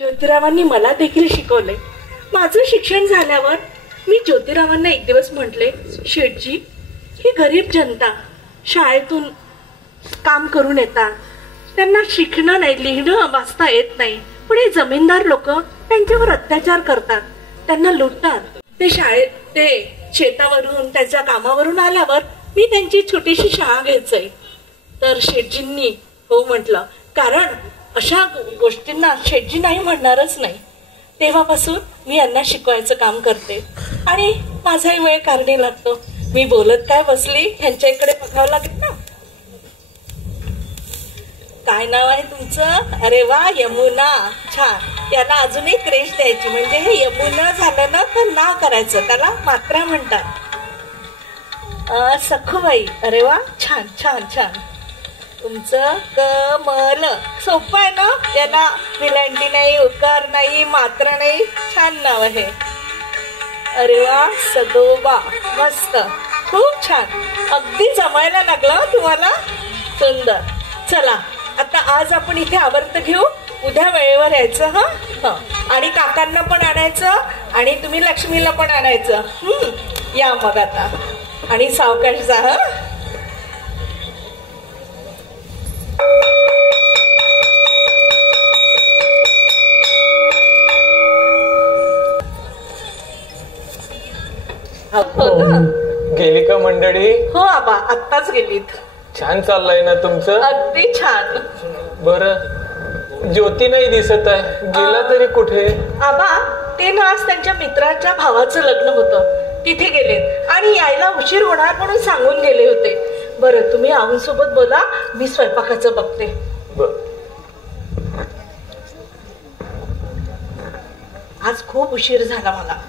ज्योतिरावांनी मला देखील शिकवले. माझं शिक्षण झाल्यावर मी ज्योतिरावांना एक दिवस म्हटले, शेठजी, ही गरीब जनता शाळेतून काम करून येतात, त्यांना शिकणं नाही, लिहिणं वाचता येत नाही, पण हे जमीनदार लोक त्यांच्यावर अत्याचार करतात, त्यांना लुटतात. ते शेतावरून त्यांच्या कामावरून आल्यावर मी त्यांची छोटीशी शाळा घ्यायचंय. तर शेठजींनी हो म्हटलं, कारण अशा गोष्टींना शेठजी नाही म्हणणारच नाही. तेव्हापासून मी यांना शिकवायचं काम करते आणि माझाही वेळ कारणी लागतो. मी बोलत काय बसली, ह्यांच्या इकडे बघावं लागेल ना. काय नाव आहे तुमचं? अरे वा, यमुना. छान. याला अजून एक क्रेश द्यायची, म्हणजे हे यमुना झालं ना तर ना करायचं, त्याला मात्रा म्हणतात. सखूबाई. अरे वा, छान छान छान. तुमचं कमल. सोपं आहे ना, याला विलांटी नाही, उकार नाही, मात्रा नाही, छान नाव आहे. अरे वा, सदोबा. मस्त, खूप छान, अगदी जमायला लागलं तुम्हाला. सुंदर. चला आता आज आपण इथे आवर्त घेऊ, उद्या वेळेवर यायचं. हा, आणि काकांना पण आणायचं आणि तुम्ही लक्ष्मीला पण आणायचं. या मग आता, आणि सावकाश जा. हा, गेली का मंडळी? हो आबा, आत्ताच गेलीत. छान चाललंय ना तुमचं? अगदी छान. बरं, ज्योती नाही दिसत आहे, गेला तरी कुठे? आबा, ते ना आज त्यांच्या मित्राच्या भावाचं लग्न होतं, तिथे गेलेत आणि यायला उशीर होणार म्हणून सांगून गेले होते. बरं, तुम्ही आऊंसोबत बोला, मी स्वयंपाकाचं बघते. आज खूप उशीर झाला मला.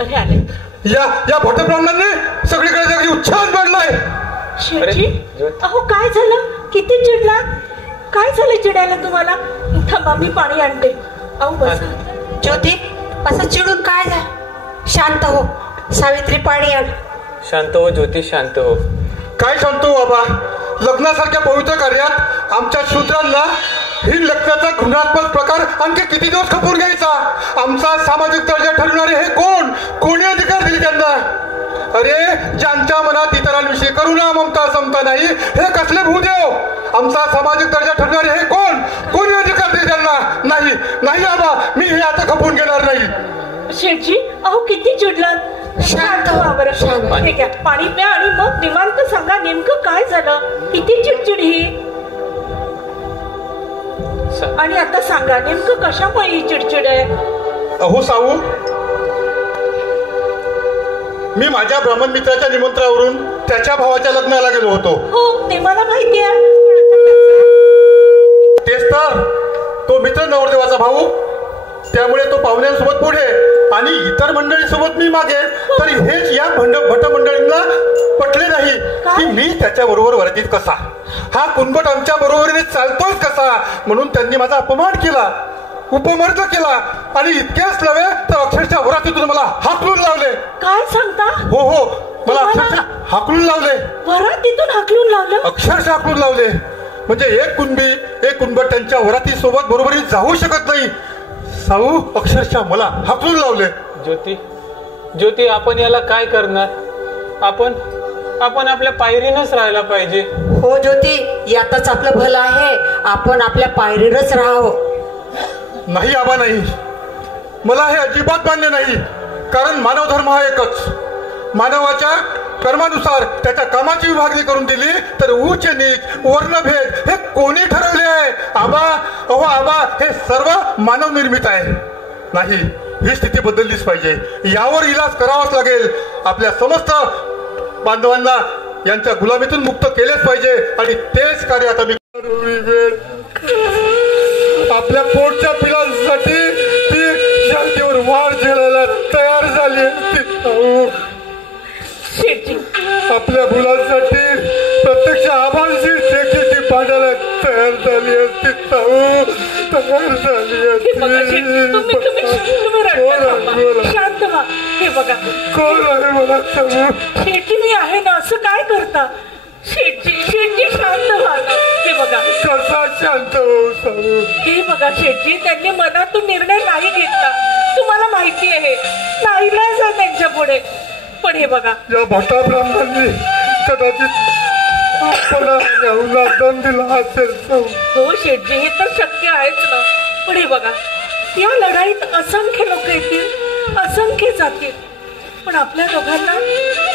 अरे आले. या भटब्राह्मणांनी सगळीकडे सगळी उत्साह वाढलाय. शेठजी, अहो काय झालं? किती चिडला? काय झालं चिडायला तुम्हाला? थांबा, मी पाणी आणते. अहो बसा. ज्योती, असं चिडून काय झालं? शांत हो. सावित्री, पाणी आण. शांत हो ज्योती, शांत हो. काय शांत हो बाबा? लग्नासारख्या पवित्र कार्यात आमच्या शूद्रांना ही लग्नाचा घृणात्मक प्रकार आणखी किती दिवस खपून घ्यायचा? आमचा सामाजिक दर्जा ठरवणारे हे कोण? कोणी अधिकार दिले त्यांना? अरे, ज्यांच्या मनात इतरांविषयी करुणा, ममता, समता नाही, हे कसले भूदेव? आमचा सामाजिक दर्जा ठरवणारे हे कोण? कोणी अधिकार दिले त्यांना? नाही नाही बाबा, मी हे आता खपून घेणार नाही. शेठजी, अहो किती चिडलात? शांत व्हा बरं. ठीक आहे, पाणी प्या आणि मग निवांत सांगा नेमकं काय झालं, किती चिडचिड ही. आणि आता सांगा नेमकं कशामुळे ही चिडचिड आहे? अहो साऊ, मी माझ्या ब्राह्मण मित्राच्या निमंत्रणावरून त्याच्या भावाच्या लग्नाला गेलो होतो. हो, ते मला माहिती आहे. तेच तर, तो मित्र नवरदेवाचा भाऊ, त्यामुळे तो पाहुण्यांसोबत पुढे आणि इतर मंडळीसोबत मी मागे. तरी हेच या भट मंडळींना पटले नाही की मी त्याच्या बरोबर वर्दीत कसा, हा कुंभट आमच्या बरोबरीने चालतोय कसा, म्हणून त्यांनी माझा अपमान केला, उपमर्द केला आणि इतकेच नव्हे तर अक्षरशः वरातीतून मला हाकलून लावले. काय सांगता? हो हो, मला अक्षरशः हाकलून लावले. वरातीतून हाकलून लावलं? अक्षरशः हाकलून लावले. म्हणजे एक कुणबी, एक कुंभट त्यांच्या वराती सोबत बरोबरीत जाऊ शकत नाही. साऊ, अक्षरशः मला हाकलून लावले. ज्योती, आपण याला काय करणार? आपण आपल्या पायरीनच राहायला पाहिजे. हो ज्योती, यातच आपलं भलं आहे. आपण आपल्या पायरीनच राहावं. नाही आबा, नाही, मला हे अजिबात मान्य नाही. कारण मानव धर्म हा एकच. मानवाच्या कर्मानुसार त्याच्या कामाची विभागणी करून दिली तर उच्च नीच, वर्णभेद हे कोणी ठरवले आहे? आबा, अहो आबा, हे सर्व मानव निर्मित आहे. नाही, ही स्थिती बदललीच पाहिजे. यावर इलाज करावाच लागेल. आपल्या समस्त बांधवांना यांच्या गुलामीतून मुक्त केलेच पाहिजे आणि तेच कार्य आता मी आपल्या पोटच्या पिलांसाठी ती शांतीवर वार झेलायला तयार झाली असती. आपल्या मुलांसाठी प्रत्यक्ष आभांशी टेकीची पाण्याला तयार झाली असती. तयार झाली असती. शांत व्हा. हे बघा, कोण आहे मला सांगू? शेठी मी आहे ना, असं काय करता? शेठी शांत व्हा. हे बघा, कसा शांत हो साऊ. हे बघा शेठजी, त्यांनी मनातून निर्णय नाही घेतला. तुम्हाला माहिती आहे, नाईलाज आहे त्यांच्या पुढे. पण हे बघा, या भटा ब्राह्मणांनी कदाचित आपला याहूला दम दिला असेल साऊ. हो शेठजी, हे तर शक्य आहेच ना. पण हे बघा, या लढाईत असंख्य लोक येतील, असंख्य जातील, पण आपल्या दोघांना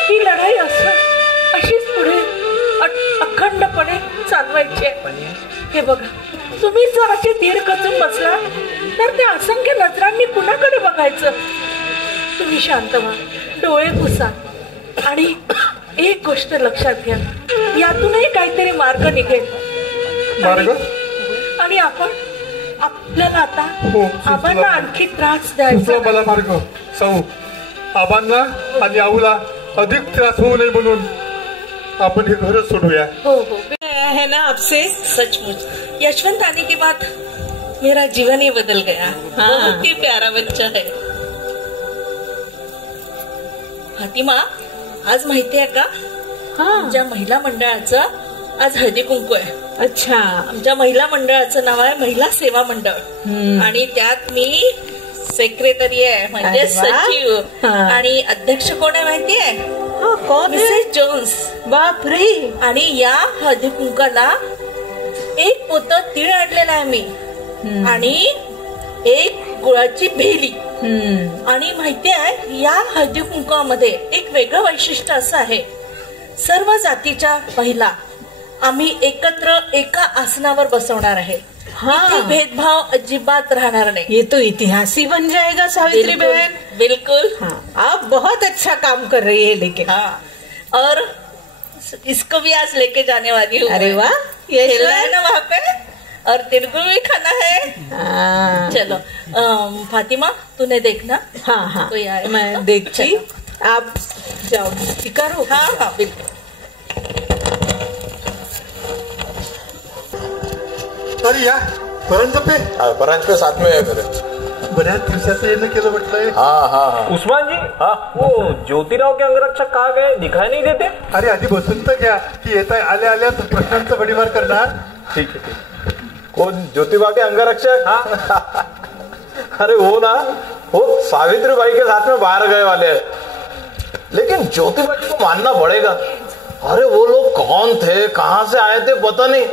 ही लढाई अशीच पुढे अखंडपणे चालवायची आहे. हे बघा, तुम्ही जर असे धीर कचून बसला तर त्या असंख्य नजरांनी कुणाकडे बघायचं. तुम्ही शांत व्हा, डोळे पुसा आणि एक गोष्ट लक्षात घ्या, यातूनही काहीतरी मार्ग निघेल. मार्ग? आणि आपल्याला आता हो, आबांना आणखी त्रास द्यायचा. मला मार्ग साऊ. आबांना आणि आऊला अधिक त्रास होऊ नये म्हणून आपण हे घरच सोडूया. हो हो, है ना आपसे सचमुच. यशवंत आने के बाद मेरा जीवन ही बदल गया. बहुत ही प्यारा बच्चा है. फातिमा, आज माहिती आहे का, आमच्या महिला मंडळाचं आज हळदी कुंकू आहे. अच्छा. आमच्या महिला मंडळाचं नाव आहे महिला सेवा मंडळ आणि त्यात मी सेक्रेटरी आहे, म्हणजे सचिव. आणि अध्यक्ष कोण आहे माहिती आहे? कोण? Mrs Jones. बापरे. आणि या हळदी कुंकाला एक पोतं तीळ आणलेला आहे मी आणि एक गुळाची भेली. आणि माहिती आहे, या हळदी कुंकामध्ये एक वेगळं वैशिष्ट्य असं आहे, सर्व जातीच्या महिला आम्ही एकत्र एका आसनावर बसवणार आहे. इथे भेदभाव अजिबात राहणार नहीं. ये तो इतिहास ही बन जाएगा सावित्री बहन. बिल्कुल. हाँ, आप बहुत अच्छा काम कर रही है. लेकिन हाँ, और इसको भी आज लेके जाने वाली हूँ. अरे वाह, खेलना है ना वहाँ पे, और तिरगुल भी खाना है. चलो फातिमा, तूने देखना. हाँ हाँ, तो यार मैं देखती. आप जाओ, करो. हाँ हाँ बिल्कुल. अरे या परंतपे परांजपे साथ में है मेरे. बऱ्याच दिवसाचं येणं केलं म्हटलंय. हाँ. उस्मान जी, वो ज्योतिराव के अंगरक्षक कहाँ गए, दिखाई नहीं देते? अरे आधी बसून तर घ्या की येत आहे. आल्या आल्या प्रश्नांचा बडीवार करणार. ठीक है. कौन? ज्योतिबा के अंगरक्षक? हाँ. अरे वो ना, वो सावित्री बाई के साथ में बाहर गए वाले हैं. लेकिन ज्योतिबा जी को मानना पड़ेगा. अरे वो लोग कौन थे, कहाँ से आए थे पता नहीं,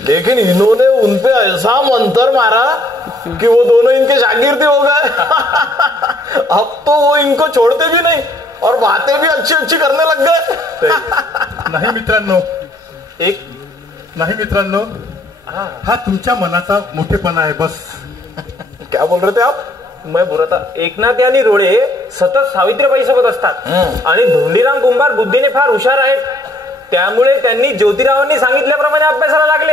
लेकिन इन्होंने उनपे ऐसा मंत्र मारा कि वो दोनों इनके शागिर्द हो गए. अब तो वो इनको छोड़ते भी नहीं और बातें भी अच्छी अच्छी करने लग गए. नाही मित्रांनो, हा तुमच्या मनाचा मोठेपणा आहे बस. क्या बोल रहे थे आप? मैं बोल रहा था, एकनाथ यांनी रोडे सतत सावित्रीबाई सोबत असतात आणि धोंडीराम कुंभार बुद्धीने फार हुशार आहेत. त्यामुळे त्यांनी ज्योतिरावांनी सांगितल्याप्रमाणे अभ्यासाला लागले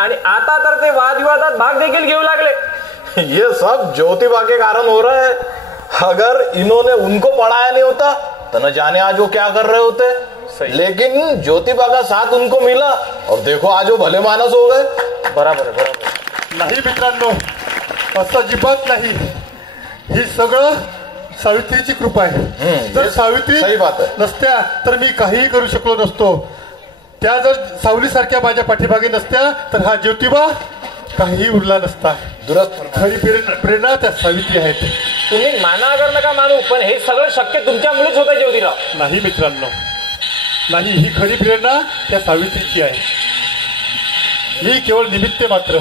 आणि आता तर ते वादविवादात भाग देखील घेऊ लागले. ये सब ज्योतिबा के कारण हो रहा है. अगर इन्होंने उनको पढ़ाया नहीं होता तो न जाने आज वो क्या कर रहे होते. लेकिन ज्योतिबा का साथ उनको मिला और देखो आज वो भले मानस हो गए. बराबर है, बराबर. नाही मित्रांनो, असं अजिबात नाही. ही सगळं सावित्रीची कृपा आहे. जर सावित्री सही बात आहे. नसत्या तर मी काहीही करू शकलो नसतो. त्या जर सावलीसारख्या माझ्या पाठीमागे नसत्या तर हा ज्योतिबा काहीही उरला नसता. खरी प्रेरणा त्या सावित्री आहेत. तुम्ही माना अगर नका मानू, पण हे सगळं शक्य तुमच्यामुळेच होतं ज्योतिराव. नाही मित्रांनो, नाही, ही खरी प्रेरणा त्या सावित्रीची आहे. मी केवळ निमित्त मात्र.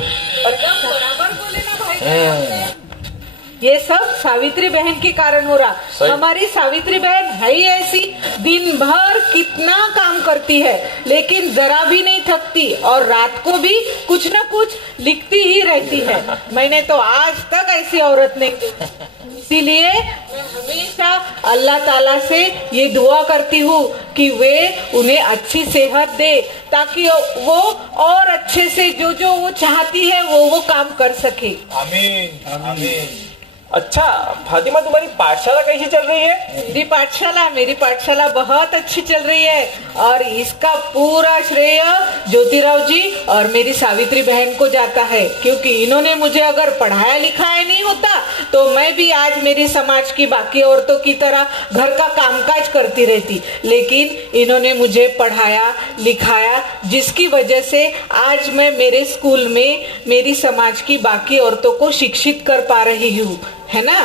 ये सब सावित्री बहन के कारण हो रहा. हमारी सावित्री बहन है ही ऐसी, दिन भर कितना काम करती है लेकिन जरा भी नहीं थकती और रात को भी कुछ न कुछ लिखती ही रहती है. मैंने तो आज तक ऐसी औरत नहीं देखी. इसीलिए मैं हमेशा अल्लाह ताला से ये दुआ करती हूँ कि वे उन्हें अच्छी सेहत दे ताकि वो और अच्छे से जो वो चाहती है वो काम कर सके. आमीन आमीन. अच्छा फातिमा, तुम्हारी पाठशाला कैसी चल रही है? मेरी पाठशाला बहुत अच्छी चल रही है और इसका पूरा श्रेय ज्योतिराव जी और मेरी सावित्री बहन को जाता है, क्योंकि इन्होंने मुझे अगर पढ़ाया लिखाया नहीं होता तो मैं भी आज मेरी समाज की बाकी औरतों की तरह घर का कामकाज करती रहती, लेकिन इन्होंने मुझे पढ़ाया लिखाया, जिसकी वजह से आज मैं मेरे स्कूल में मेरी समाज की बाकी औरतों को शिक्षित कर पा रही हूँ, है ना?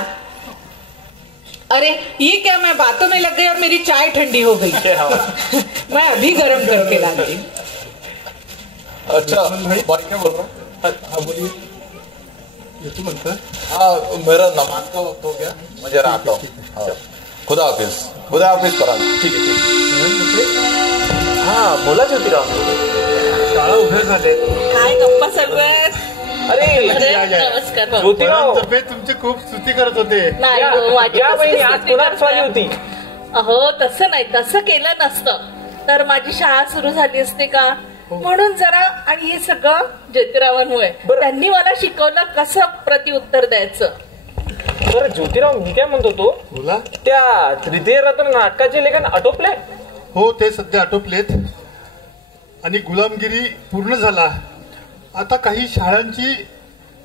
अरे ये क्या, मैं बातों में लग गई और मेरी चाय ठंडी हो गई। मैं अभी गर्म करके लाती हूँ। अच्छा भाई क्या बोल रहा हूँ? हाँ बोलिए, ये तू म्हणता? हाँ मेरा नमाज का वक्त हो गया, मैं जरा आता हूँ। हाँ, खुदा हाफिज पराग। ठीक है हा बोला ज्योतिराव। शाळा उभ्या झाले. काय गप्पा चालू आहेत? अरे नमस्कार भाऊ. ज्योतिराव, तब्येत तुमची खूप स्तुती करत होते. नाही हो, माझी या कसली बहिणी, आज स्तुती कुणाच स्वारी करताय? होती? अहो तसं नाही, तसं केलं नसतं तर माझी शाळा सुरू झाली असते का, म्हणून जरा. आणि हे सगळं ज्योतिरावांमुळे. त्यांनी मला शिकवलं कसं प्रत्युत्तर द्यायचं. बरं ज्योतिराव, मी काय म्हणतो तो, बोला. त्या तृतीय रत्न नाटकाचे लेखन आटोपले? हो, ते सध्या आटोपलेत आणि गुलामगिरी पूर्ण झाला. आता काही शाळांची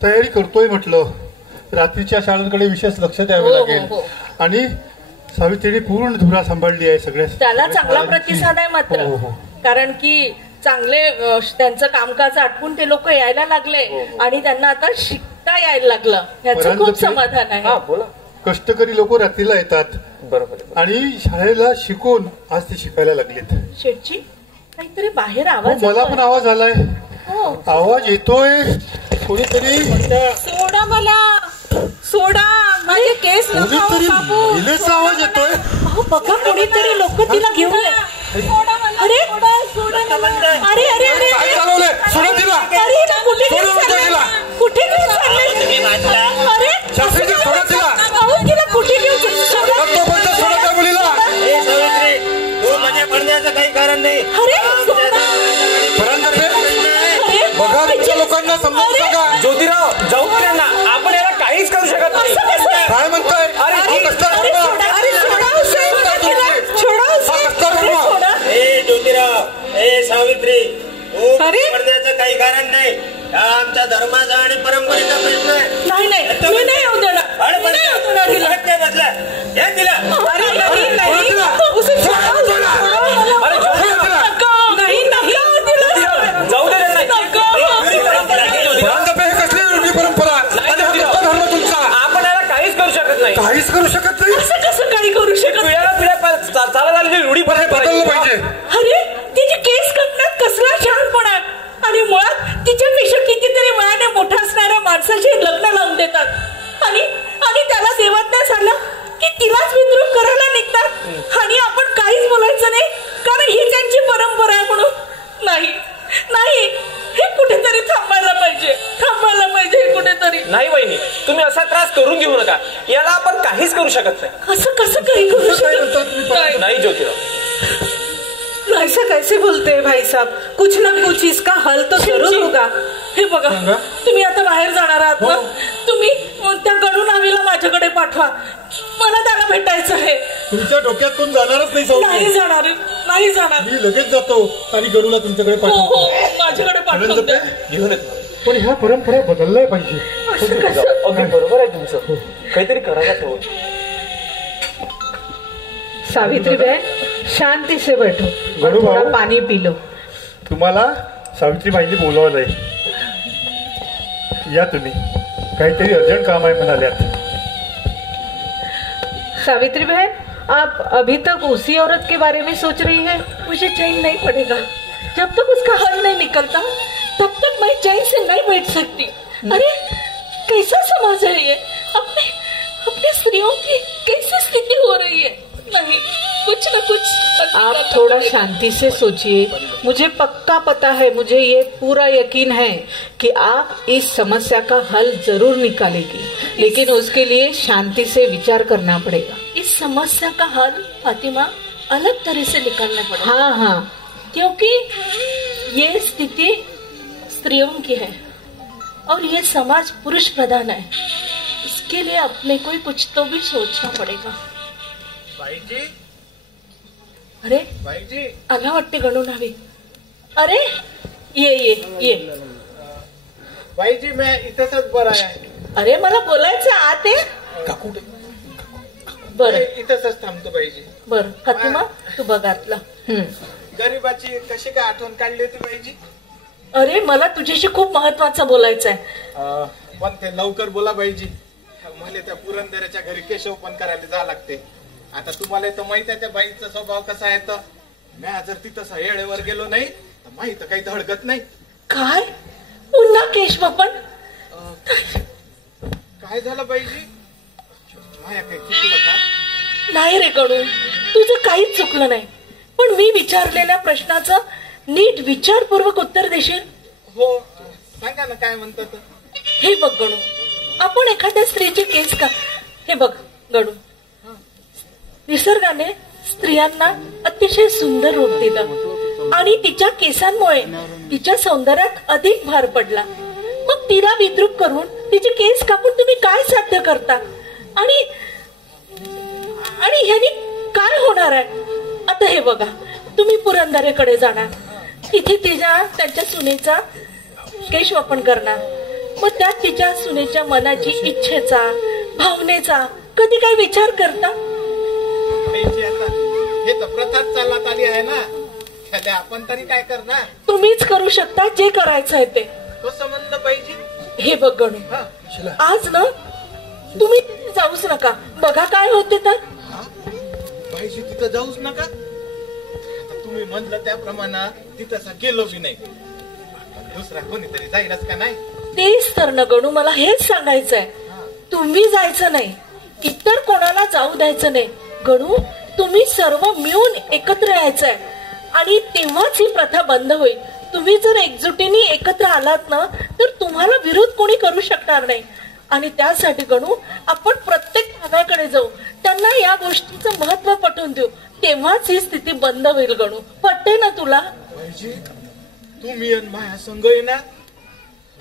तयारी करतोय म्हटलं. रात्रीच्या शाळांकडे विशेष लक्ष द्यावे लागेल. आणि सावित्रीने पूर्ण धुरा सांभाळली आहे सगळ्या. त्याला चांगला प्रतिसाद आहे मात्र, कारण की चांगले त्यांचं कामकाज आटपून ते लोक यायला लागले आणि त्यांना आता शिकता यायला लागलं, याचं खूप समाधान आहे. हा बोला. कष्टकरी लोक रात्रीला येतात. बरोबर. आणि शाळेला शिकून आज ते शिकायला लागलेत. शेठजी, काहीतरी बाहेर आवाज मला पण आवाज आलाय. आवाज येतोय कोणीतरी. सोडा मला, सोडा, माझे केस कोणीतरी महिलेचा आवाज येतोय. बघा, कोणीतरी लोक तिला घेऊन आले. अरे अरे अरे अरे काय चालवलंय? सोडा तिला. कुठे घेऊन चालले? अरे शास्त्रीजी, सोडा तिला. अहो, तिला कुठे घेऊन सोडा त्या मुलीला. तू माझ्या पडण्याचं काही कारण नाही. अरे बघा, तुमच्या लोकांना समजून सांगा. ज्योतिराव, जाऊ त्यांना, आपण याला काहीच करू शकत नाही. काय म्हणताय? ज्योतिराव, सावित्री, तू पडण्याचं काही कारण नाही. हा आमच्या धर्माचा आणि परंपरेचा प्रश्न आहे. नाही नाही, मी नाही येऊ देणार. जाऊ दे त्यांना. कसली रूढी परंपरा आणि आमचा धर्म तुमचा. आपण याला काहीच करू शकत नाही. काहीच करू शकत नाही. असं कसं काही करू शकत? पिढ्या चालत आलेली रूढी बदललं पाहिजे. अरे तिची केस कापण्यात कसला शहाणपणा, आणि मुळात तिच्यापेक्षा कितीतरी वयाने मोठा असणाऱ्या माणसाशी लग्न लावून देतात आणि आणि त्याला देवज्ञास आला की तिलाच विद्रूप करायला निघतात. आणि आपण काहीच बोलायचं नाही, कारण ही त्यांची परंपरा आहे म्हणून. नाही नाही, हे कुठेतरी थांबायला पाहिजे हे कुठेतरी. नाही वहिनी, तुम्ही असा त्रास करून घेऊ नका. याला आपण काहीच करू शकत नाही. असं कसं काही करू शकत नाही ज्योतिराव. ऐसा कैसे बोलते हैं भाई साहब? कुछ ना कुछ इसका हल तो जरूर होगा. हे बघा, तुम्ही आता बाहेर जाणार आहात ना, तुम्ही त्या गणू नावीला माझ्याकडे पाठवा. मला त्याला भेटायचं आहे. तुमच्या डोक्यातून जाणारच नाही जाणार, नाही जाणार. मी लगेच जातो आणि गणूला तुमच्याकडे हो पाठवतो. माझ्याकडे पाठवून द्या. घेऊन येतो. पण ह्या परंपरा बदलल्या पाहिजे. अगदी बरोबर आहे तुमचं. काहीतरी करायला तो. सावित्री बहन, शांति से बैठो और गणू थोड़ा भाऊ, पानी पी लो. तुम्हाला सावित्रीबाईंनी बोलावलंय. या तुम्ही, काहीतरी अर्जंट काम आहे म्हणाल्यात. सावित्री बहन, आप अभी तक उसी औरत के बारे में सोच रही है? मुझे चैन नहीं पड़ेगा जब तक उसका हल नहीं निकलता. तब तक मैं चैन से नहीं बैठ सकती. अरे कैसा समाज है ये? अपने स्त्रियों की कैसी स्थिति हो रही है? नहीं, कुछ न कुछ आप थोड़ा शांति से सोचिए. मुझे पक्का पता है, मुझे ये पूरा यकीन है कि आप इस समस्या का हल जरूर निकालेगी, लेकिन उसके लिए शांति से विचार करना पड़ेगा. इस समस्या का हल फातिमा अलग तरह से निकालना पड़ेगा. हाँ हाँ, क्योंकि ये स्थिति स्त्रियों की है और ये समाज पुरुष प्रधान है. इसके लिए अपने को ही कुछ तो भी सोचना पड़ेगा. भाई जी, अरे भाई जी, आला वाटते गणू नावे. अरे ये ये ये. भाई जी, मैं इथंच बरं आहे. अरे मला बोलायचं आत आहे. काकू बरं इथंच थांबतो भाई जी. बरं फातिमा तू बघ आतला. गरीबाची कशी काय आठवण काढली होती भाई जी? अरे मला तुझ्याशी खूप महत्वाचं बोलायचं आहे. पण ते लवकर बोला भाई जी. मला त्या पुरंदराच्या घरी केशव पण करायला जा लागते. आता तुम्हाला तर माहित आहे त्या बाईचा स्वभाव कसा आहे. तर मी जर तिथं येळेवर गेलो नाही तर माहित काही धडकत नाही. काय पुन्हा केशव पण? काय झालं बाई जी? माया काही चुकलं का? नाही रे गणू, तुझं काहीच चुकलं नाही. पण मी विचारलेल्या प्रश्नाचं नीट विचारपूर्वक उत्तर देशील? हो सांगा ना काय म्हणतात. हे बघ गणू, आपण एखाद्या स्त्रीची केस का हे बघ गणू, निसर्गाने स्त्रियांना अतिशय सुंदर रूप दिलं आणि तिच्या केसांमुळे तिच्या सौंदर्यात अधिक भर पडला. मग तिला विद्रूप करून तिचे केस कापून तुम्ही काय साध्य करता? आणि आणि ह्यानी काय होणार आहे? आता हे बघा, तुम्ही पुरंदरेकडे जाणार, तिथे त्यांच्या सुनेचा केशवापन करणार. मग त्यात तिच्या सुनेच्या मनाची इच्छेचा भावनेचा कधी काही विचार करता? हे तर प्रथाच चालत आली आहे ना, त्याला आपण तरी काय करणार? तुम्हीच करू शकता जे करायचं आहे ते. कसं म्हणलं पाहिजे? हे बघ गणू, आज ना तुम्ही जाऊच नका. बघा काय होते तर. पाहिजे तिथं जाऊच नका. तुम्ही म्हणलं त्याप्रमाणे तिथं गेलो बी नाही, दुसरा कोणीतरी जाईलच का नाही? तेच तर ना गणू, मला हेच सांगायचंय. तुम्ही जायचं नाही, इतर कोणाला जाऊ द्यायचं नाही. गणू, तुम्ही सर्व मिळून एकत्र यायचंय आणि तेव्हाच ही प्रथा बंद होईल. तुम्ही जर एकजुटीने एकत्र आलात ना तर तुम्हाला विरोध कोणी करू शकणार नाही. आणि त्यासाठी गणू आपण प्रत्येक भागाकडे जाऊ, त्यांना या गोष्टीचं महत्व पटवून देऊ, तेव्हाच ही स्थिती बंद होईल. गणू, पटते ना तुला? तुम्ही माया संग येणार,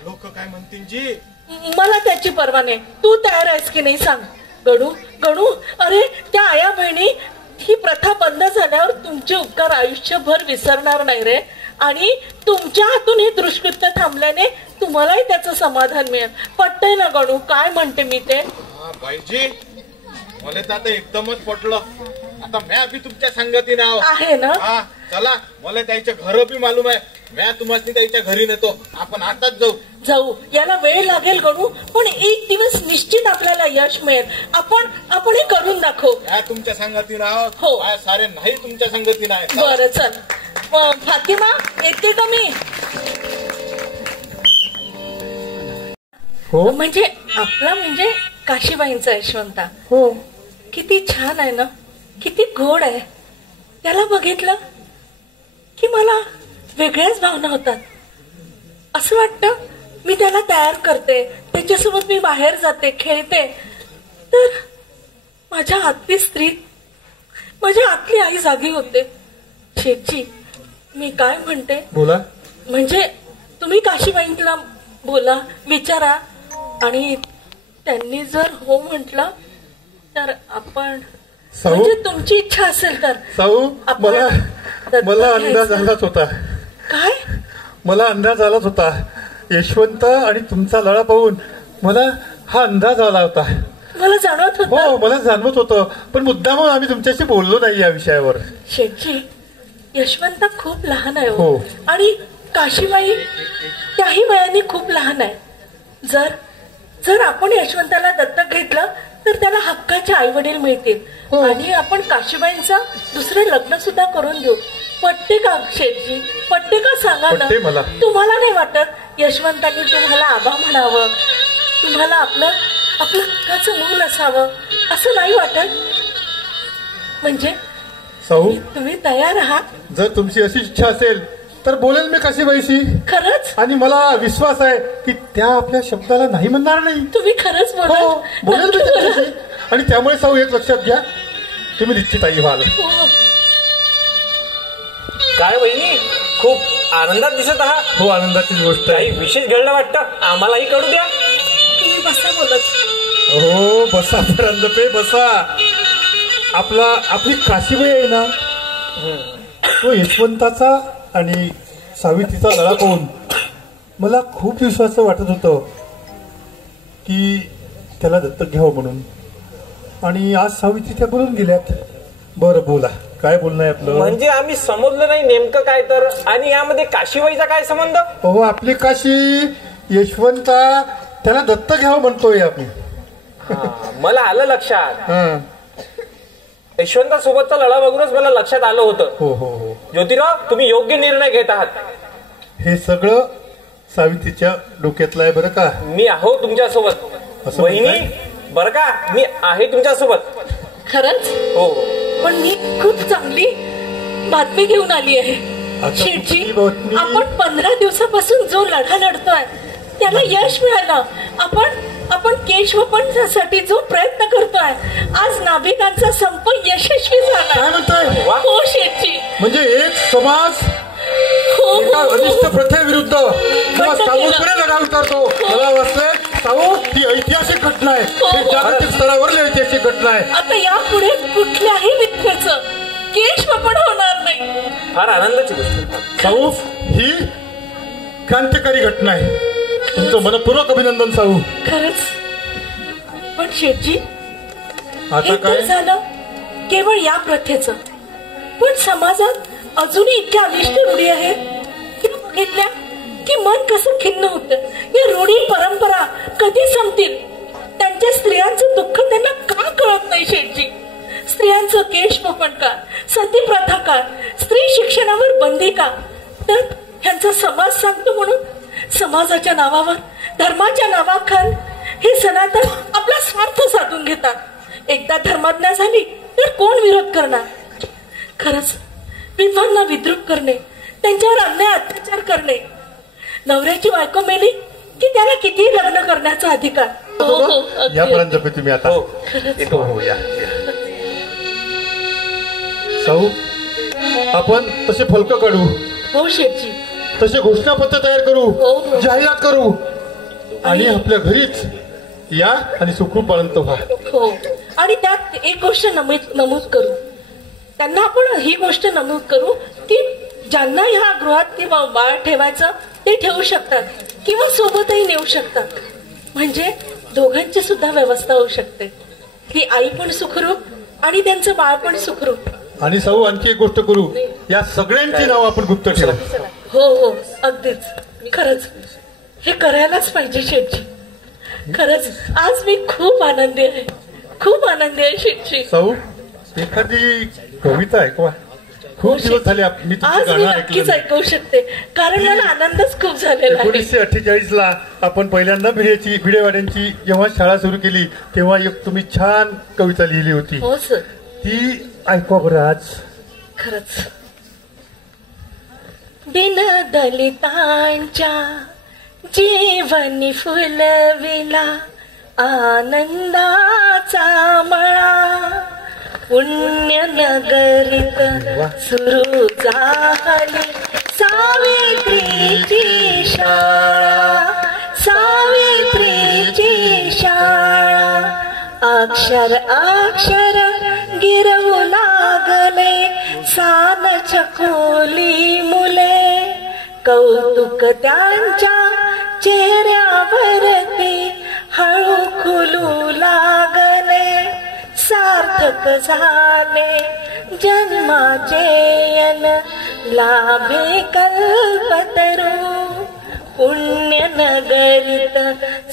लोक काय म्हणतील जी? मला त्याची पर्वा नाही. तू तयार आहेस की नाही सांग गणू. गणू, अरे त्या आया बहिणी ही प्रथा बंद झाल्यावर तुमचे उपकार आयुष्यभर विसरणार नाही रे. आणि तुमच्या हातून हे दुष्कृत्य थांबल्याने तुम्हालाही त्याचं समाधान मिळेल. पटतंय ना गणू? काय म्हणते मी ते? बाईजी, मला तर आता एकदमच पटलं. आता मी बी तुमच्या संगतीने आहे ना. चला, मला त्याच्या घर बी मालूम आहे. मी तुम्हाला त्याच्या घरी नेतो. आपण आताच जाऊ. याला वेळ लागेल गणू, पण एक दिवस निश्चित आपल्याला यश मिळेल. आपण हे करून दाखवू. तुमच्या संगतीने आहोत. हो, सारे नाही तुमच्या संगतीने आहे. बरं चल. फातिमा येते का मी? हो, म्हणजे आपला म्हणजे काशीबाईंचा यशवंता. हो, किती छान आहे ना, किती गोड आहे. त्याला बघितलं की मला वेगळ्याच भावना होतात. असं वाटतं मी त्याला तयार करते, त्याच्यासोबत मी बाहेर जाते, खेळते, तर माझ्या आतली स्त्री, माझी आतली आई जागी होते. शेठजी, मी काय म्हणते? बोला. म्हणजे तुम्ही काशीबाईंना बोला, विचारा, आणि त्यांनी जर हो म्हटलं तर आपण, म्हणजे तुमची इच्छा असेल तर. साऊ, मला अंदाज आलाच होता. काय? मला अंदाज आलाच होता. यशवंत आणि तुमचा लढा पाहून मला हा अंदाज आला होता. मला जाणवत होतं. हो, मला जाणवत होतं, पण मुद्दाम आम्ही तुमच्याशी बोललो नाही या विषयावर. शेठजी, यशवंत खूप लहान आहे हो, आणि काशीबाई त्याही वयाने खूप लहान आहे. जर आपण यशवंताला दत्तक घेतलं तर त्याला हक्काचे आई वडील मिळतील. आणि आपण काशीबाईंचं दुसरं लग्न सुद्धा करून देऊ. पटते का शेठजी? पटते का? सांगा ना. मला तुम्हाला नाही वाटत यशवंतांनी तुम्हाला आबा म्हणावं, तुम्हाला आपलं हक्काचं मूल असावं, असं नाही वाटत? म्हणजे साऊ, तुम्ही तयार आहात? जर तुमची अशी इच्छा असेल तर बोलेल मी काशीबाईशी. खरंच? आणि मला विश्वास आहे की त्या आपल्या शब्दाला नाही म्हणणार नाही. तुम्ही खरंच बोलेल मी त्यांच्याशी. आणि त्यामुळे साऊ, एक लक्षात घ्या, तुम्ही निश्चित आई व्हाल. काय बहिणी, खूप आनंदात दिसत आहात. हो, आनंदाचीच गोष्ट आहे. काही विशेष घडलं वाटतं, आम्हालाही कळू द्या. तुम्ही बसा बोलत. हो बसा परांजपे बसा. आपली काशीबाई आहे ना, तो यशवंताचा आणि सावित्रीचा लढा पाहून मला खूप विश्वास वाटत होतं की त्याला दत्तक घ्यावं म्हणून. आणि आज सावित्री त्या बोलून गेल्यात. बरं बोला, काय बोलणं आहे आपलं? म्हणजे आम्ही समजलं नाही नेमकं काय तर. आणि यामध्ये काशीबाईचा काय संबंध? हो आपली काशी यशवंता त्याला दत्तक घ्यावं म्हणतोय आपण. मला आलं लक्षात. हा यशवंता सोबतचा लढा बघूनच मला लक्षात आलं होतं. हो हो हो. ज्योतिराव, तुम्ही योग्य निर्णय घेत आहात. हे सगळं सावित्रीच्या डोक्यातलं आहे बरं का. मी आहो तुमच्यासोबत. असं वहिनी बरं का, मी आहे तुमच्यासोबत. खरंच? हो. पण मी खूप चांगली बातमी घेऊन आली आहे. शेठजी, आपण 15 दिवसापासून जो लढा लढतोय त्याला यश मिळालं. आपण केशवपणासाठी जो प्रयत्न करतोय, आज नाभिकांचा संप यशस्वी झाला. काय म्हणताय? हो शेठजी. म्हणजे एक समाज एका अनिष्ट प्रथेविरुद्ध किंवा सामूहिकपणे लढा उतरतो. मला वाटतंय सावो ही ऐतिहासिक घटना आहे. ही जागतिक स्तरावरली ऐतिहासिक घटना आहे. आता यापुढे कुठल्याही विद्येचं केशवपण होणार नाही. फार आनंदाची गोष्ट. साऊ ही क्रांतिकारी घटना आहे. तुमचं मनपूर्वक अभिनंदन साऊ. खरंच. पण शेठजी, आता हे काय तर झालं केवळ या प्रथेचं. पण समाजात अजूनही इतक्या अनिष्ट रूढी आहेत त्या बघितल्या की मन कसं खिन्न होतं. या रूढी परंपरा कधी संपतील? त्यांच्या स्त्रियांचं दुःख त्यांना का कळत नाही शेठजी? स्त्रियांचं केशवपण का, सती प्रथा का, स्त्री शिक्षणावर बंदी का? तर ह्यांचा समाज सांगतो म्हणून समाजाच्या नावावर, धर्माच्या नावाखाल हे सनातन आपला स्वार्थ साधून घेतात. एकदा धर्मज्ञ झाली तर कोण विरोध करणार? खरंच विधवांना विद्रूप करणे, त्यांच्यावर अन्याय अत्याचार करणे. नवऱ्याची बायको मेली की त्याला किती लग्न करण्याचा अधिकार. यापर्यंत तुम्ही आता हो या साऊ, आपण तसे फलक काढू. हो शेठजी. तसे घोषणापत्र तयार करू, हो. जाहिरात करू आणि आपल्या घरीच या आणि सुखरूप पर्यंत व्हा. हो. आणि त्यात एक गोष्ट नमूद करू. त्यांना आपण ही गोष्ट नमूद करू की ज्यांना ह्या गृहात किंवा बाळ ठेवायचं ते ठेवू शकतात किंवा सोबतही नेऊ शकतात. म्हणजे दोघांची सुद्धा व्यवस्था होऊ शकते. ती आई पण सुखरूप आणि त्यांचं बाळ पण सुखरूप. आणि साऊ आणखी एक गोष्ट करू, या सगळ्यांची नाव आपण गुप्त ठेवू. हो हो अगदीच. खरंच हे करायलाच पाहिजे शेठजी. खरंच आज मी खूप आनंदी आहे, खूप आनंदी आहे शेठजी. साऊ एखादी कविता ऐकवा. खूप दिवस झाले मी आज मी नक्कीच ऐकवू शकते, कारण मला आनंदच खूप झालेला आहे. 1948 ला आपण पहिल्यांदा भिडेवाड्यांची जेव्हा शाळा सुरू केली तेव्हा एक तुम्ही छान कविता लिहिली होती. हो सर. ती ऐकवा बरं आज. खरंच. दिन दलितांच्या जीवनी फुलविला आनंदाचा मळा, पुण्यनगरीत सुरू झाली सावित्रीची शाळा, सावित्रीची शाळा. अक्षर अक्षर गिरवू लागले सान छकुली मुले, कौतुक त्यांच्या चेहऱ्यावरती हळू खुलू लागले. सार्थक झाले जन्माचे यन लाभे कल्पतरू, पुण्यनगरीत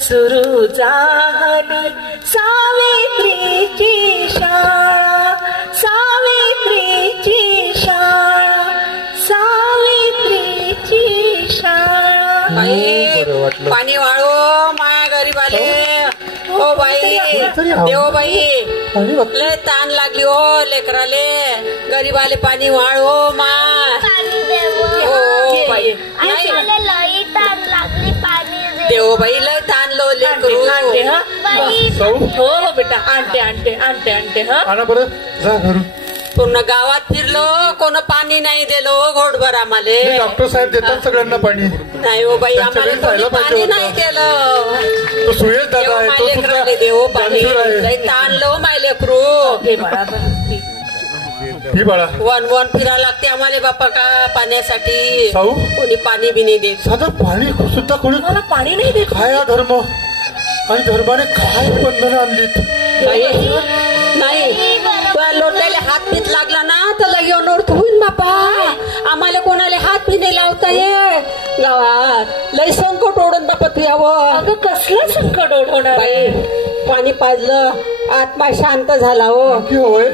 सुरू झाली सावित्रीची शाळा, सावित्रीची शाळा, सावित्रीची शाळा. पाणी वाळो माया गरीबाले. हो बाई, देव बाई, लय ताण लागली हो लेकराले. गरीबाले पाणी वाळो मा. देव बाई लय ताणलो लेकरू. हो हो बेटा, आणते आणते आणते आणते. हा आणा बरं, जा घरून. पूर्ण गावात फिरलो, कोण पाणी नाही दिलो घोटभर आम्हाला. डॉक्टर साहेब देतात सगळ्यांना पाणी. नाही हो बाई, आम्हाला कोणी पाणी नाही दिलं. तो सुयश दादा आहे, तो सुद्धा देव पाणी आहे. ताणलो माय लेकरू. ही बाळा वन फिरायला लागते आम्हाला बापा का पाण्यासाठी. साऊ कोणी पाणी बी नाही देत. साधं पाणी सुद्धा कोणी मला पाणी नाही देत. काय हा धर्म आणि धर्माने काय बंधनं आणलीत. नाही तुला लोटायला हात पीत लागला ना तर लगे अनर्थ होईल बापा. आम्हाला कोणाला हात पी नाही लावता ये गावात. लय संकट ओढून बापा तू यावं. अगं कसलं संकट ओढवणार आहे. पाणी पाजलं आत्मा शांत झाला हो. होय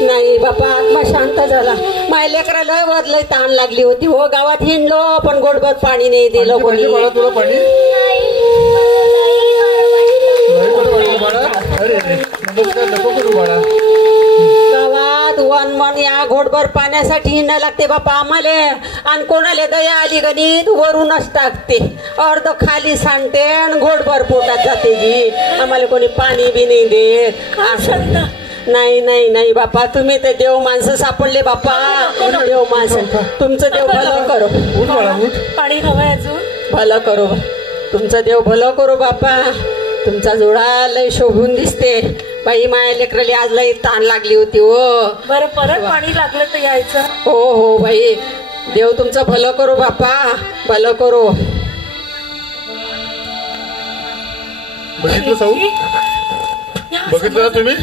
नाही बापा, आत्मा शांत झाला. माझ्या लेकराला लय ताण लागली होती हो. गावात हिंडलो पण गोडभर पाणी नाही दिलं कोणी. बाळा तुला पाणी नको करू बाळा. गावात वन या घोटभर पाण्यासाठी हिंडा लागते बापा आम्हाला. आणि कोणाला दया आली गणित वरूनच टाकते. अर्ध खाली सांडते आणि घोटभर पोटात जाते जी. आम्हाला कोणी पाणी बी नाही देत. असं नाही नाही नाही बापा, तुम्ही ते देव माणसं सापडले बापा. देव माणसं तुमचं देव भलं करो. पाणी हवंय अजून. भलं करो तुमचं देव भलं करो बापा. तुमचा जोडा लय शोभून दिसते बाई. माया लेकराली आज लय ताण लागली होती हो. बरं परत पाणी लागलं तर यायचं. हो हो बाई, देव तुमचं भलं करो बापा, भलं करो. बघितलं साऊ, बघितलं ना तुम्ही.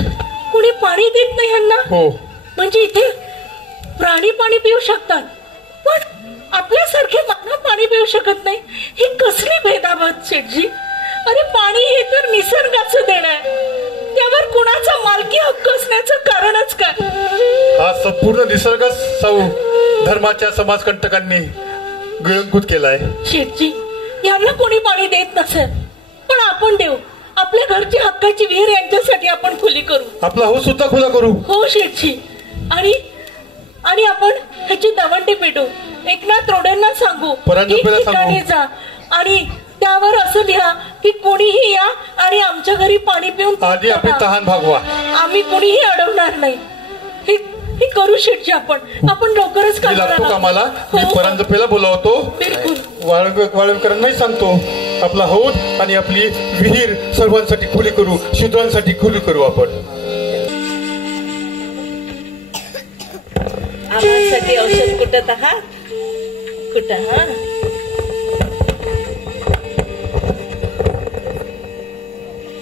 कुणी पाणी देत नाही ह्यांना. हो म्हणजे इथे प्राणी पाणी पिऊ शकतात पण आपल्यासारखे मानव पाणी पिऊ शकत नाही. ही कसली भेदाभेद शेठजी. अरे पाणी हे तर निसर्गाचं देणं आहे. त्यावर कुणाचा मालकी हक्क असण्याचं कारणच काय. हा संपूर्ण निसर्ग साऊ धर्माच्या समाजकंटकांनी गिळंकृत केलाय. शेठजी यांना कोणी पाणी देत नसेल पण आपण देऊ. आपल्या घरची हक्काची विहीर यांच्यासाठी आपण खुली करू. आपला हो सुद्धा खुला करू. हो शेठजी. आणि आपण ह्याची दवंडी पेटू. एकनाथ रोडेंना सांगू ठिकाणी जा आणि त्यावर असं लिहा की कोणीही या आणि आमच्या घरी पाणी पिऊन आधी आपली तहान भागवा. आम्ही कोणीही अडवणार नाही. हे करू शेठजी. आपण लवकरच कामाला. मी परांजपेला बोलावतो. बिलकुल वाळवकरांनाही सांगतो. आपला हौद आणि आपली विहीर सर्वांसाठी खुली करू. शूद्रांसाठी खुली करू. आपण आम्हासाठी औषध कुटत आहात. कुठं हा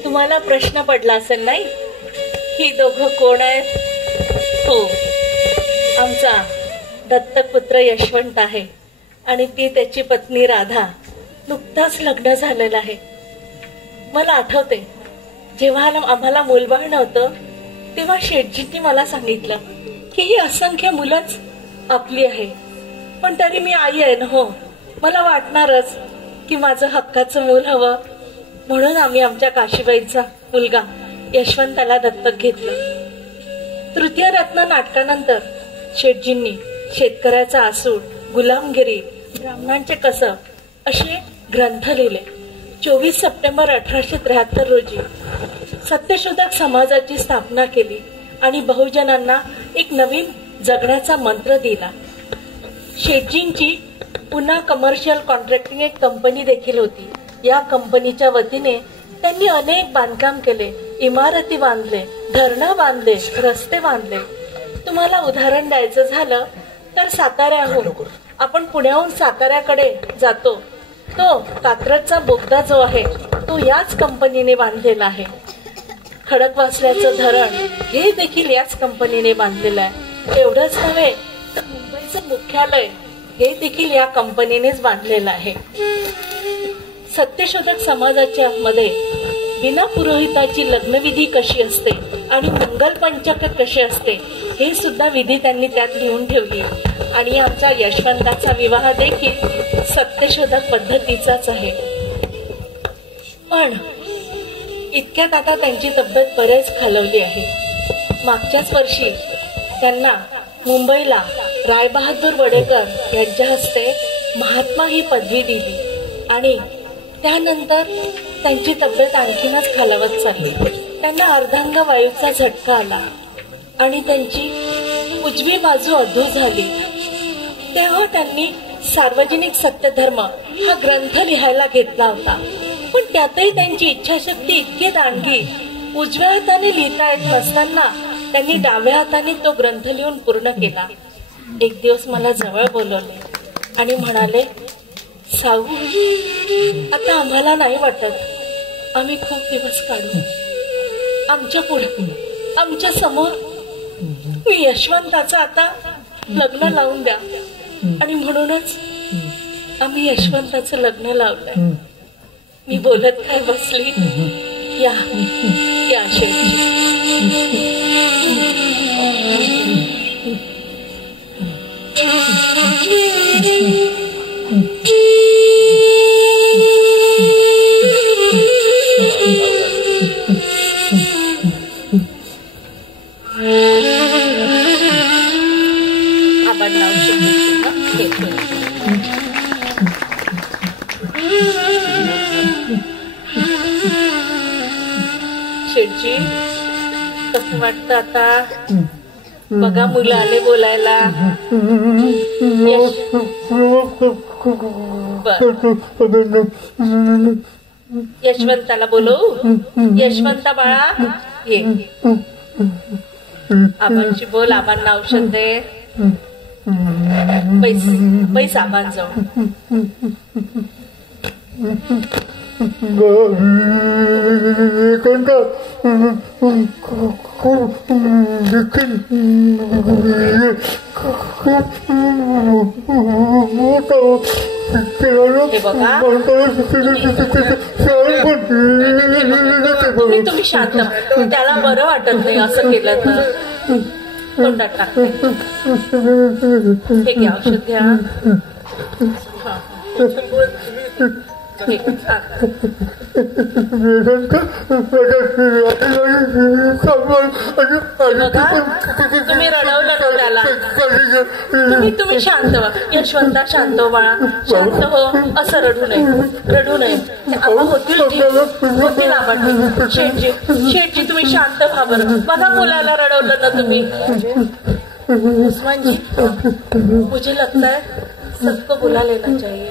तुम्हाला प्रश्न पडला असेल नाही ही दोघं कोण आहेत. हो, आमचा दत्तक पुत्र यशवंत आहे आणि ती त्याची पत्नी राधा. नुकताच लग्न झालेलं आहे. मला आठवते जेव्हा आम्हाला मूलबाळ नव्हतं तेव्हा शेठजींनी मला सांगितलं की ही असंख्य मुलंच आपली आहे. पण तरी मी आई आहे ना हो. मला वाटणारच की माझं हक्काचं मूल हवं. म्हणून आम्ही आमच्या काशीबाईचा मुलगा यशवंताला दत्तक घेतलं. तृतीय रत्न नाटकानंतर शेठजींनी शेतकऱ्याचा आसूड, गुलामगिरी, ब्राह्मणांचे कसब असे ग्रंथ लिहिले. 24 सप्टेंबर 1873 रोजी सत्यशोधक समाजाची स्थापना केली आणि बहुजनांना एक नवीन जगण्याचा मंत्र दिला. शेठजींची पुन्हा कमर्शियल कॉन्ट्रॅक्टिंग एक कंपनी देखील होती. या कंपनीच्या वतीने त्यांनी अनेक बांधकाम केले, इमारती बांधले, धरणं बांधले, रस्ते बांधले. तुम्हाला उदाहरण द्यायचं झालं तर साताऱ्याहून आपण पुण्याहून साताऱ्याकडे जातो तो कात्रजचा बोगदा जो आहे तो याच कंपनीने बांधलेला आहे. खडकवासल्याचं धरण हे देखील याच कंपनीने बांधलेलं आहे. एवढंच नव्हे तर मुंबईचं मुख्यालय हे देखील या कंपनीनेच बांधलेलं आहे. सत्यशोधक समाजाच्या मध्ये बिना पुरोहिताची लग्नविधी कशी असते आणि मंगल पंचक कशी असते हे सुद्धा विधी त्यांनी त्यात लिहून ठेवली. आणि आमच्या यशवंताचा विवाह देखील सत्यशोधक पद्धतीचाच आहे. पण इतक्यात आता त्यांची तब्येत बरेच खालवली आहे. मागच्याच वर्षी त्यांना मुंबईला रायबहादूर वडेकर यांच्या हस्ते महात्मा ही पदवी दिली आणि त्यानंतर त्यांची तब्येत आणखीनच खालावत चालली. त्यांना अर्धांग वायूचा झटका आला आणि त्यांची उजवी बाजू अधू झाली तेव्हा त्यांनी सार्वजनिक सत्यधर्म हा ग्रंथ लिहायला घेतला होता. पण त्यातही त्यांची इच्छाशक्ती इतकी दांडगी, उजव्या हाताने लिहिता येत नसताना त्यांनी डाव्या हाताने तो ग्रंथ लिहून पूर्ण केला. एक दिवस मला जवळ बोलवले आणि म्हणाले, साऊ, आता आम्हाला नाही वाटत, आम्ही खूप दिवस काढू. आमच्या पुढे, आमच्या समोर मी यशवंताचं आता लग्न लावून द्या. आणि म्हणूनच आम्ही यशवंताचं लग्न लावलंय. मी बोलत काय बसली, या या शेठजी. आपण नाव शेठजी, कसं वाटतं आता? बघा, मुलं आले बोलायला. यशवंताला बोलवू? यशवंता बाळा ये, आबांशी बोल. आबांना औषध दे. पैसा आबां जाऊ. तुम्ही शांत, त्याला बरं वाटत नाही असं केलं तर. तोंडात टाकते. हे घ्या, औषध घ्या. तुम्ही रडवलं ना त्याला. तुम्ही शांत व्हा. यशवंता शांत हो बाळा, शांत हो. असं रडू नये, रडू नये. आबा होतील आबा. शेठजी, शेठजी तुम्ही शांत व्हा बरं. बघा मुलाला रडवलं ना तुम्ही. उस्मान जी, मुझे लगता है सबको बुला लेना चाहिए.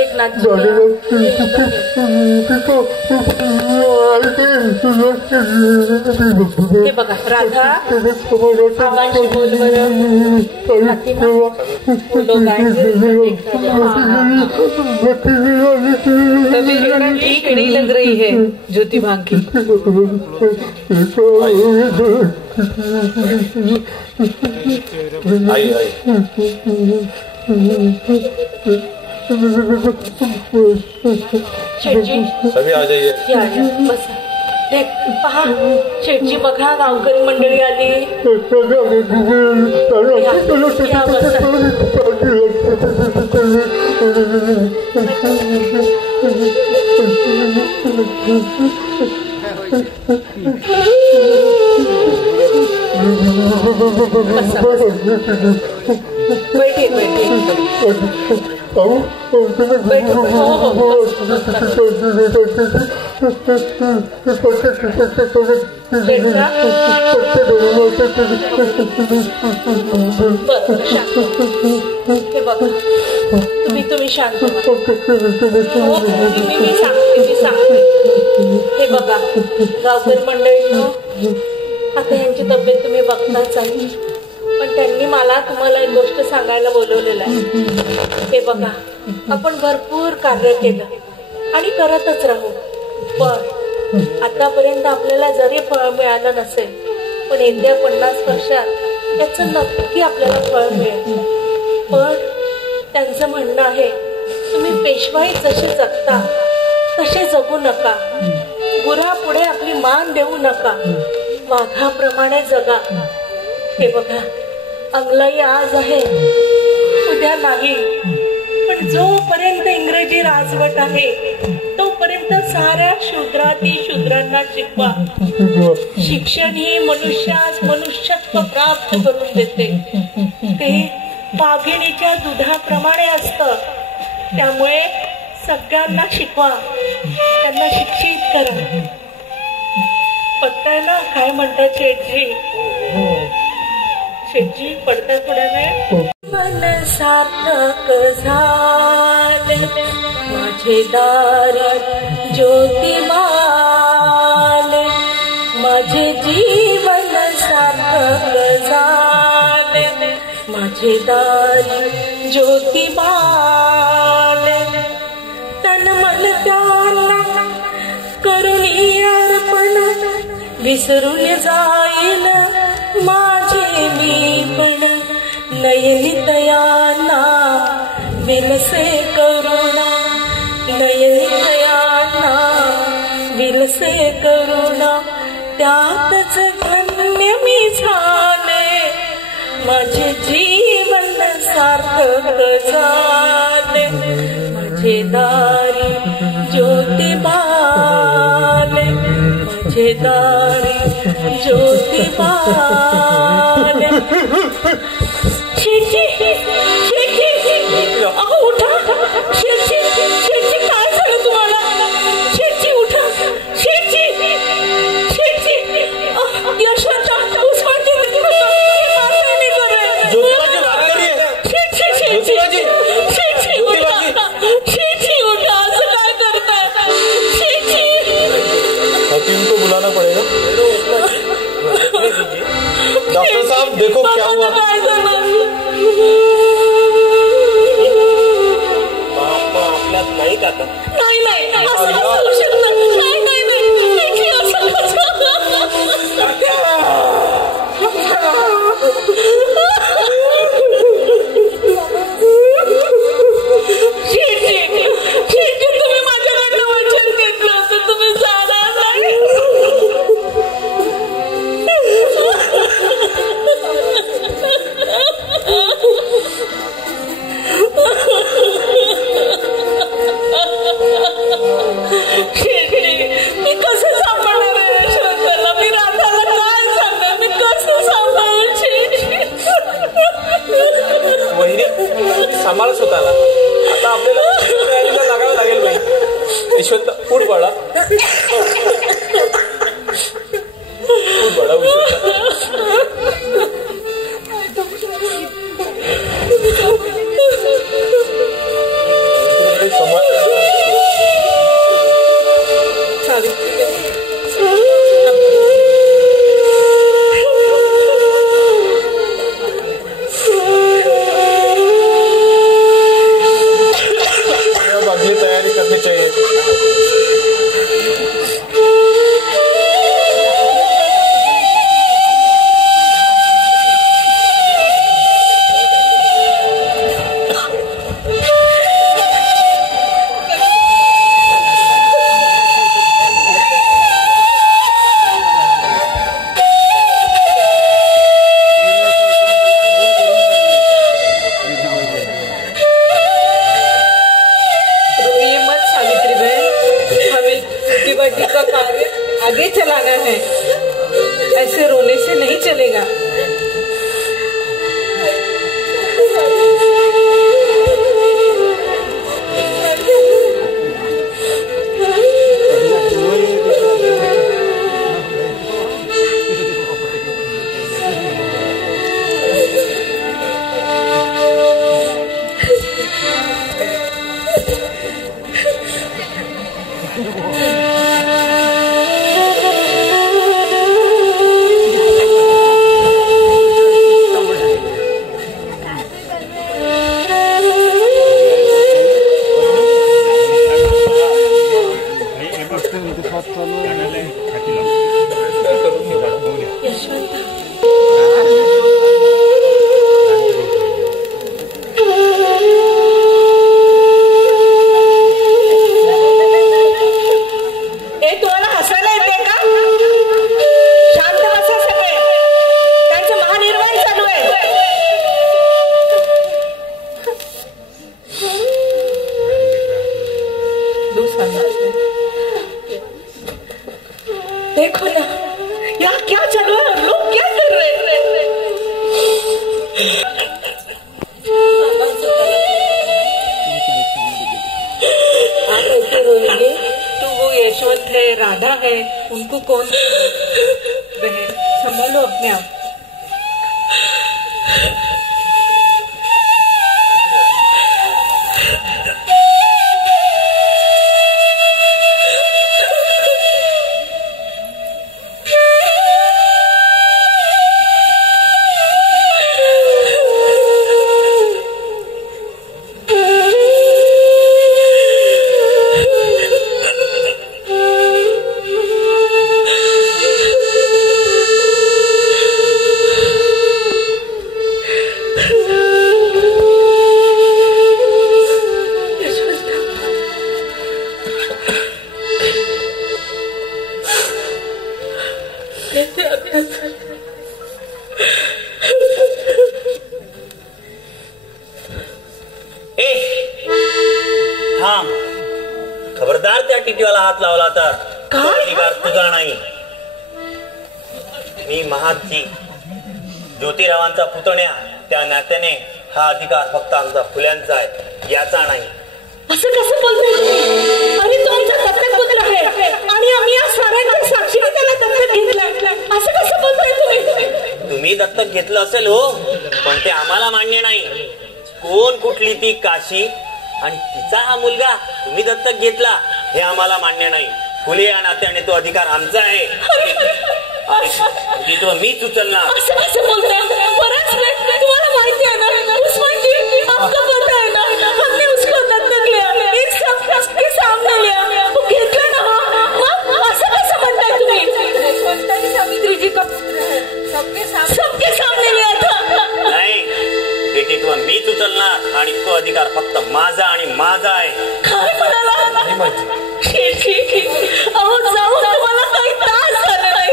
एक नाथ हे बघा, राधा आबांशी बोल बरं. कड़ी लग रही है ज्योति भांग की. आई आई शेठजी, सभी आ जाइए. बस. पहा शेठजी, बघा गावकरी मंडळी आली. बैठे बैठे. तुम्ही शांत. मी सांगते. हे बघा गावकर मंडळींनो, आता यांची तब्येत तुम्ही बघताच आहे. पण त्यांनी मला तुम्हाला एक गोष्ट सांगायला बोलवलेलं आहे. हे बघा, आपण भरपूर कार्य केलं आणि करतच राहू. पण आतापर्यंत आपल्याला जरी फळ मिळालं नसेल, पण येत्या 50 वर्षात याचं नक्की आपल्याला फळ मिळेल. पण त्यांचं म्हणणं आहे, तुम्ही पेशवाई जसे जगता तसे जगू नका. गुरापुढे आपली मान देऊ नका. वाघाप्रमाणे जगा. हे बघा, अंगलाई आज आहे, उद्या नाही. पण जोपर्यंत इंग्रजी राजवट आहे तोपर्यंत साऱ्या शूद्राती शूद्रांना शिकवा. शिक्षण ही मनुष्यास मनुष्यत्व प्राप्त करून देते. ते वाघिणीच्या दुधाप्रमाणे असतं. त्यामुळे सगळ्यांना शिकवा, त्यांना शिक्षित करा. पत्ताय ना काय म्हणतात शेठजी? शेठजी पडताय थोड्या वेळ. मन सार्थक झाले माझे दारी ज्योती माले, माझे जीवन सार्थक झाले माझे दारी ज्योती माले. तन मन त्यांना करुणी अर्पण विसरून जाईल माझे मी पण. नयनी दयाना विलसे करुणा, नयनी दयाना विलसे करुणा, त्यातच धन्य मी झाले माझे जीवन सार्थक झाले माझे दारी ज्योती बाले, माझे दारी ज्योती बाले. शेठजी, शेठजी, अहो उठा. शेठजी, शेठजी काय झालं तुम्हाला? शेठजी उठा. शेठजी, शेठजी, यशवंत उस्मानची मारहाणी करूया. शेठजी, शेठजी, शेठजी उठा. शेठजी उठा. असं काय करताय? शेठजी. हकीम को बुलाना पड़ेगा. डॉक्टर साहब देखो क्या हुआ. नाही का आता? नाही नाही असं होऊ शकतं. नाही नाही नाही असं शेठजी तुम्ही माझ्याकडनं वचन घेतलं होतं, तुम्ही जाणार नाही. मी कसं सांभाळणार आहे यशवंताला? मी राधाला काय सांगणार? मी कसं सांभाळू? वहिनी सांभाळच स्वतःला. आता आपल्याला लागावं लागेल बाई. यशवंत पुढ पडा, पुढ पडा. अगली तैयारी करनी चाहिए. का कार्य आगे चलाना है, ऐसे रोने से नहीं चलेगा. देखो ना यहाँ क्या चल रहा है, लोग क्या कर रहे हैं. आप ऐसे रोएंगे तो वो यशवंत है, राधा है, उनको कौन संभालो अपने आप. खबरदार त्या टिटीवाला हात लावला तर अधिकार तुझा नाही. मी महादजी ज्योतिरावांचा पुतण्या, त्या नात्याने हा अधिकार फक्त आमचा फुल्यांचा आहे, याचा नाही. असं कसं बोलतोय? अरे तो आमचा दत्तक पुत्र आहे आणि आम्ही या साऱ्यांच्या साक्षीने त्याला दत्तक घेतलाय. असं कसं बोलतोय तुम्ही? तुम्ही दत्तक घेतलं असेल हो, पण ते आम्हाला मान्य नाही. कोण कुठली ती काशी आणि तिचा हा मुलगा तुम्ही दत्तक घेतला हे आम्हाला मान्य नाही. फुले या नात्याने तो अधिकार आमचा आहे. तो मीच उचलणार. असं कसं बोलतोय? तुम्हाला माहिती आहे ना, उस्मान जी आपका पता है ना, हमने उसको दत्तक लिया, इन सबके सामने लिया, वो घेतला ना. मग असं कसं म्हणताय तुम्ही? सावित्री जी का सबके सामने लिया था. नाही, ते टिटवा मीच उचलणार आणि तो अधिकार फक्त माझा आणि माझा आहे. काय म्हणाला? अहो जाऊन तुम्हाला काही त्रास झाला नाही.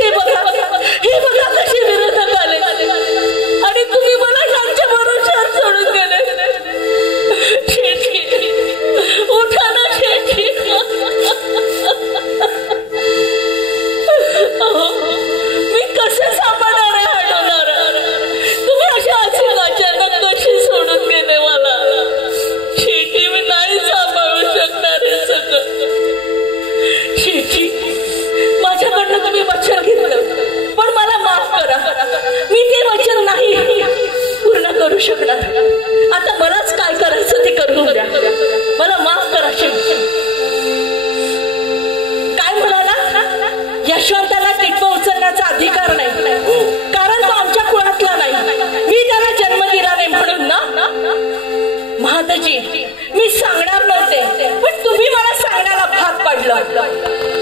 हे बघा कसे विरोधक आले आणि तुम्ही मला यांच्या भरोश्यावर सोडून गेले. शेठी उठा ना शेठी. मी कसं सांभाळणार आहे हटवणार? तुम्ही अशा अचानक कशी सोडून गेले मला? शेठी मी नाही सांभाळू शकणार हे सगळं. शेठी माझ्याकडनं तुम्ही वचन घेतलं, पण मला माफ करा. मी ते वचन नाही पूर्ण करू शकणार. आता मलाच काय करायचं ते करून द्या. मला माफ करा शेठी. काय म्हणाला? यशवंताला टिटवा उचलण्याचा अधिकार नाही, कारण तो आमच्या कुळातला नाही. मी त्याला जन्म दिला नाही म्हणून ना. महादजी मी सांगणार नव्हते, पण तुम्ही मला सांगण्याला भाग पाडलं.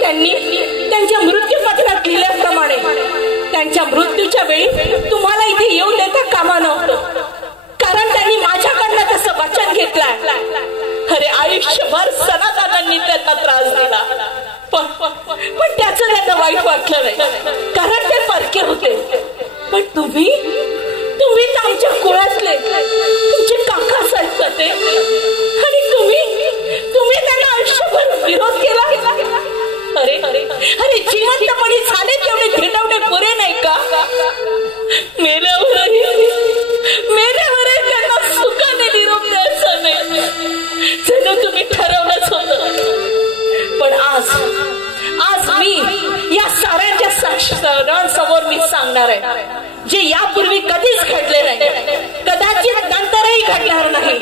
त्यांनी त्यांच्या मृत्यूपत्रात लिहिल्याप्रमाणे त्यांच्या मृत्यूच्या वेळी तुम्हाला इथे येऊ देता कामा नव्हतं, कारण त्यांनी माझ्याकडनं तसं वचन घेतलंय. अरे आयुष्यभर सनातनांनी त्यांना त्रास दिला, पण त्याचं त्यांना वाईट वाटलं नाही, कारण ते परके होते. पण तुम्ही तर आमच्या कुळातले, तुमचे काका असायचं ते, आणि तुम्ही त्यांना आयुष्यभर विरोध केला. अरे जिवंतपणी झाले तेवढे धिंडवणे पुरे नाही का? मेल्यावरही त्यांना सुखाने निरोप द्यायचा नाही, जणू तुम्ही ठरवलंच होतं. पण आज मी या साऱ्यांच्या साक्षीदारांसमोर मी सांगणार आहे, जे यापूर्वी कधीच घडले नाही, कदाचित नंतरही घडणार नाही.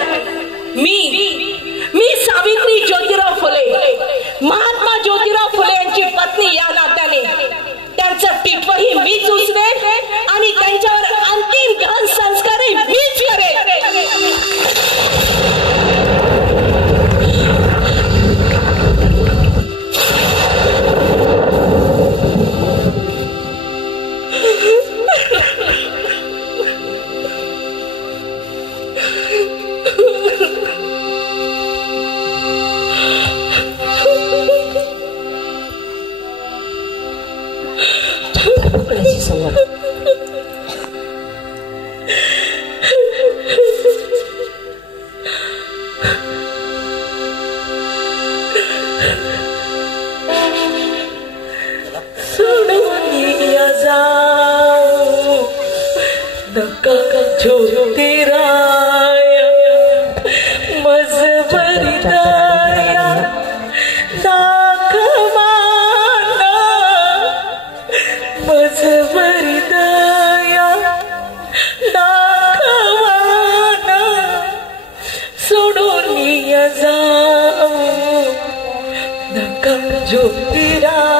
मी सावित्री ज्योतिराव फुले, महात्मा ज्योतिराव फुले यांची पत्नी या नात्याने त्यांचं टिटवही मीच उचलेन आणि त्यांच्यावर अंतिम गहन संस्कारही मीच करेन. जाऊ नका ज्योतिराव